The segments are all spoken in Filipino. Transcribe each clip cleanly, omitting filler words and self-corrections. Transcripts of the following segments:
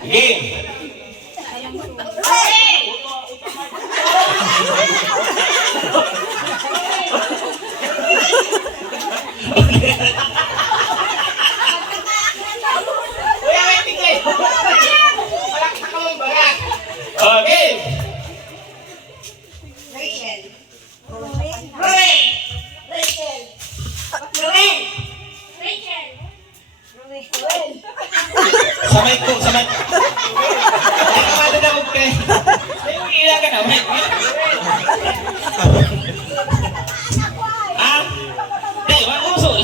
Game. Kuya, may tingay. Malakta ka mong bagat. Okay. Rachel. Rowan. Rachel. Rowan. Rachel. Rowan. Samay ko, samay. Ay, kamado na mo kayo. Ay, umiila ka na. Ah? Hey, wala mo sol.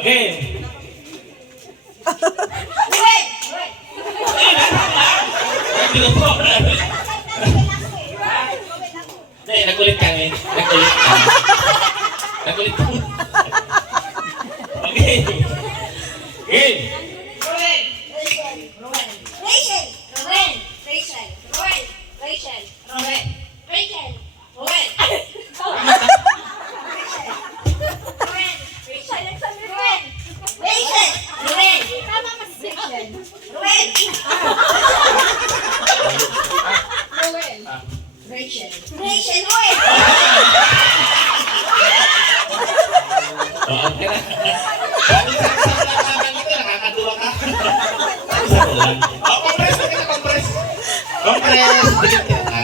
Okay. Rowan. Hindi ko po. Hindi, nagulit kami. Nagulit kami. Nagulit kami. Okay. Game. Rowan. Rachel. Rowan. Rachel. Rowan. Rachel. Rowan. Rachel. Rowan. Rachel. Rowan. Rachel. Rachel, oy! Oo, okay na. Sa naman ito, nakakatuwa ka. Oh, compress, okay na, compress. Compress.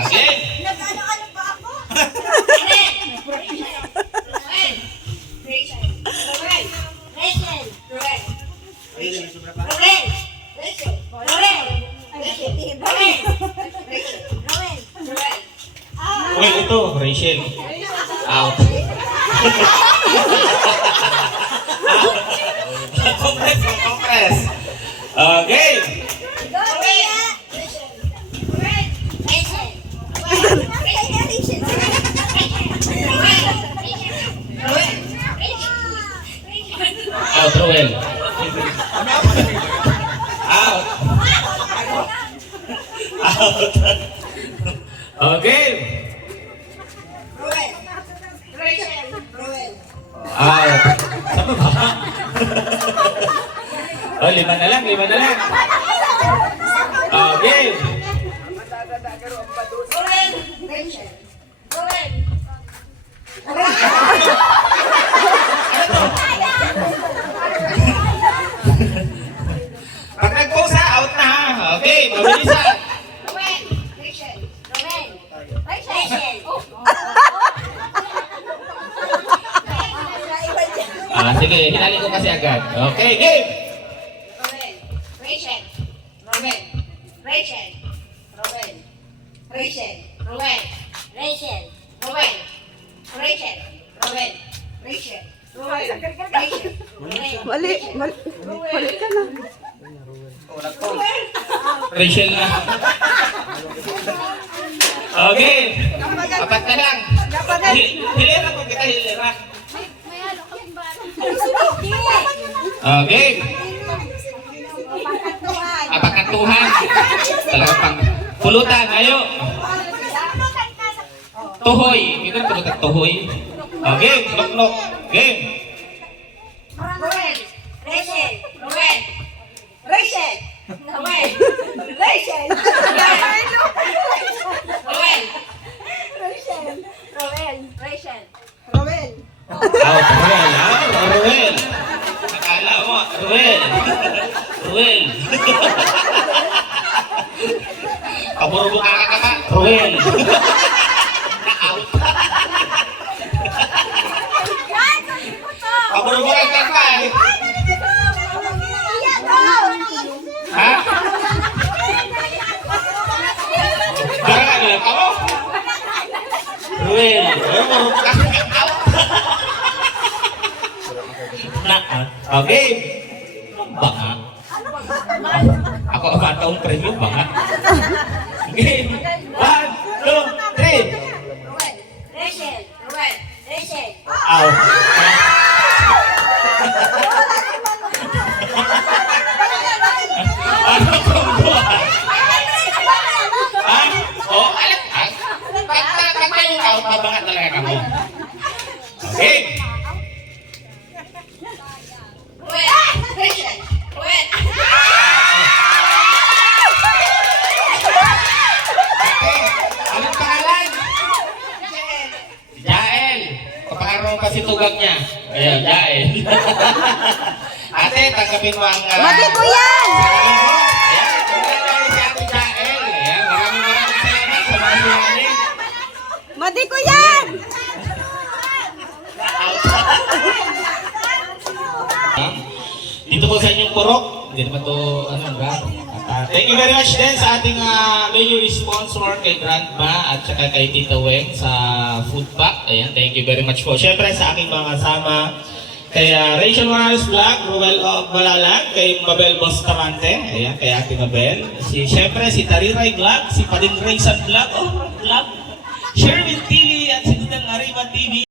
Okay. Nag-ano-ano pa ako? Rowan. Rachel. Rowan. Rachel. Rowan. Rachel. Rowan. Rachel. Rowan. Rachel. Rowan. Rachel. Rowan. Rowan. Well, ito, Rachel. Out. Compress, compress. Okay. Out, Roel. Out. Out. Okay. Out. Sama ba? Oh, lima na lang, lima na lang. Okay. Pag nag-post ha, out na ha. Okay, mabilisan. Sige, hinali ko kasi agad. Okay, game! Rachel. Rowan. Rachel. Rowan. Rachel. Rowan. Rachel. Rowan. Rachel. Rowan. Rachel. Rowan. Rachel. Mali ka na. Rachel na. Okay. Apat na lang. Hilera ko kita, hilera. Okay. Apakatuhan. Talaga pang pulutan. Ayo. Tuhoy. Ito na pulutan. Tuhoy. Okay. Lok-lok. Game. Rowan. Rachel. Rowan. Rachel. Rowan. Rachel. Rowan. Rachel. Rowan. Rachel. Rowan. Out. Ruel. Out. Ruel. Akala mo. Ruel. Ruel. Kaburo ka ka. Ruel. Na-out. Kaburo ka ka. Ha? Kaya ano lang ako? Ruel. Out. Okay. Baka. Ako ang matawang premium baka. Okay. 1, 2, 3. Rowan. Rachel. Rowan. Rachel. Out. Ano kung buhay? Oh, alam. Pag kayo out, mabangat talaga kamo. Okay. Rowan. Rachel. Rowan. tugag niya. Ayan, Jael. Ate, tanggapin mo ang... Mati ko yan! Ayan, tanggapin si Ate Jael. Ayan, maraming salamat sa mga sinari. Mati ko yan! Dito po sa inyong purok. Hindi naman to, ano ba? Thank you very much din sa ating major sponsor kay Grandma at saka kay Tita Weng sa food pack. Ayan, thank you very much po. Siyempre sa aking mga kasama, kay Rachel Morales Vlog, Ruel Malalang, kay Mabel Bustamante, ayan, kay Ate Mabel. Siyempre si Tariray Vlog, si Pading Raysan Vlog, Vlog. Sherwin TV